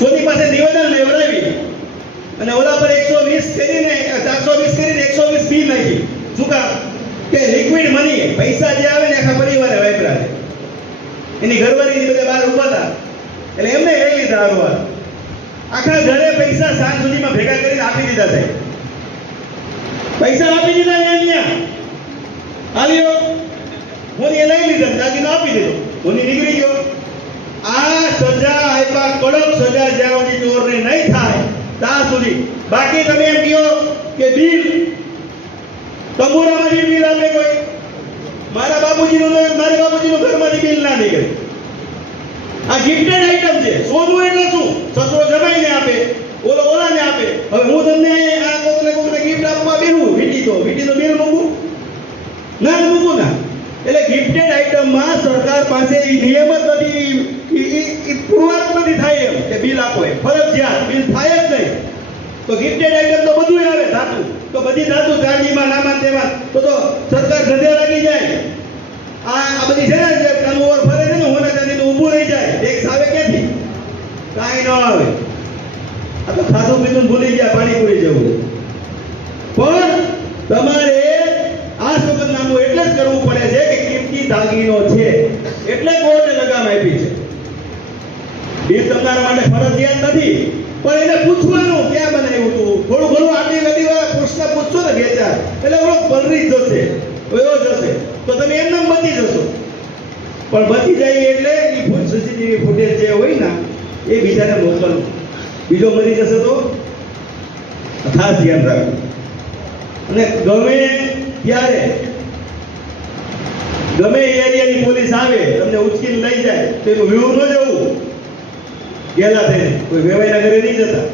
સોની પાસે નિવેદન લેવડાવી અને ઓલા પર 120 કરીને 420 કરીને 120 બી નાખી. શું કામ? કે લિક્વિડ મની, પૈસા જે આવે ને આખા પરિવારે વાપરા છે. એની ઘરવાળી બધા બહાર ઉભા હતા એટલે એમને લઈ લીધા. હારવાર આખા ઘરે પૈસા સાંજ સુધીમાં ભેગા કરીને આપી દીધા. સાહેબ પૈસા આપી દીધા. અહીંયા આવ્યો હું એ લઈ લીધા, દાદીનો આપી દીધો, હું નીકળી ગયો. આ સજા આપ્યા, કડક સજા જ્યાં સુધી ચોરને નહીં થાય ત્યાં સુધી. બાકી તમે એમ કહો કે બિલ તંબુરામાંથી બિલ આપે કોઈ, મારા બાપુજીનું ઘરમાંથી બિલ ના નીકળે. આ ગિફ્ટેડ આઈટમ છે. સોનું એટલે શું? સસરો જમાઈને આપે, ઓલાને આપે. હવે હું તમને આ કોકને ગિફ્ટ આપવા બેહું, વીટીનો બિલ મૂકું ના મૂકું ના. એટલે ગિફ્ટેડ આઈટમમાં સરકાર પાસે એ નિયમ જ નથી, એ પુરવાર નથી થાય એમ કે બિલ આપો એમ. ફરજિયાત બિલ થાય જ નહીં. તો ગિફ્ટેડ આઈટમ તો બધું આવે ધાતુ, તો બધી ધાતુ ચાંદીમાં નામાં તેમાં તો સરકાર ગધે લાગી જાય. આ બધી છે ને જે ટર્નઓવર ફરે છે ને હોના ચાંદીનું ઊભું રહી જાય. ટેક્સ આવે ક્યાંથી? કાંઈ ન આવે. આ તો ખાધું પીધું ભૂલી ગયા, પાણીપુરી જેવું. પણ તમારે આ સોગંદનામું એટલે જ કરવું પડે છે કે કિંમતી દાગીનો છે એટલે કોર્ટે લગામ આપી છે. બિલ તમારા માટે ફરજિયાત નથી, પણ એને પૂછવાનું ક્યાં બનાવ્યું હતું. થોડું ઘણું આટલી બધી વાર પ્રશ્ન પૂછશો ને બે ચાર એટલે ઓળખ પલરી જશે, વયો જશે, તો તમે એમને બચી જશો. પણ બચી જાય એટલે એ સીસીટીવી ફૂટેજ જે હોય ને એ બીજાને મોકલવું. બીજો મરી જશે તો ખાસ ધ્યાન રાખવું. અને ગમે ત્યારે ગમે એરિયાની પોલીસ આવે તમને ઉચકીને લઈ જાય તો એનું વ્યૂ ન જવું. ગેલા થઈને કોઈ વેવાઈના ઘરે નહીં જતા.